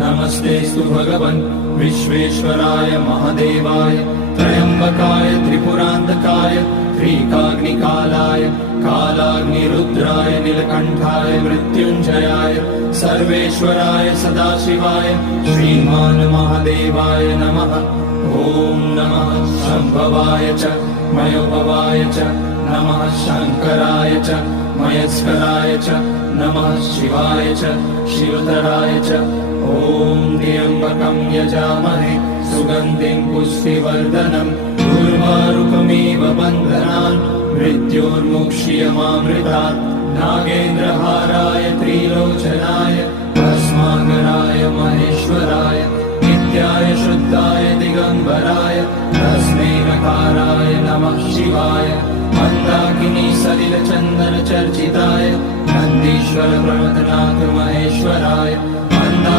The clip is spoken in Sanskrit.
नमस्तेस्तु भगवन् विश्वेश्वराय महादेवाय त्र्यम्बकाय त्रिपुरान्तकाय त्रिकाग्निकालाय कालाग्निरुद्राय नीलकण्ठाय मृत्युञ्जयाय सर्वेश्वराय सदाशिवाय श्रीमान् महादेवाय नमः। ॐ नमः शम्भवाय च मयोभवाय च नमः शङ्कराय च मयस्कराय च नमः शिवाय च शिवतराय च। ॐ त्र्यम्बकं यजामहे सुगन्धिं पुष्टिवर्धनम् उर्वारुकमिव बन्धनान् मृत्योर्मुक्ष्यमामृतात्। नागेन्द्रहाराय त्रिलोचनाय भस्माकराय महेश्वराय नित्याय शुद्धाय दिगम्बराय तस्मै नकाराय नमः शिवाय। मन्दाकिनी सलिलचन्दन चर्चिताय नन्दीश्वर प्रमथनाथ महेश्वराय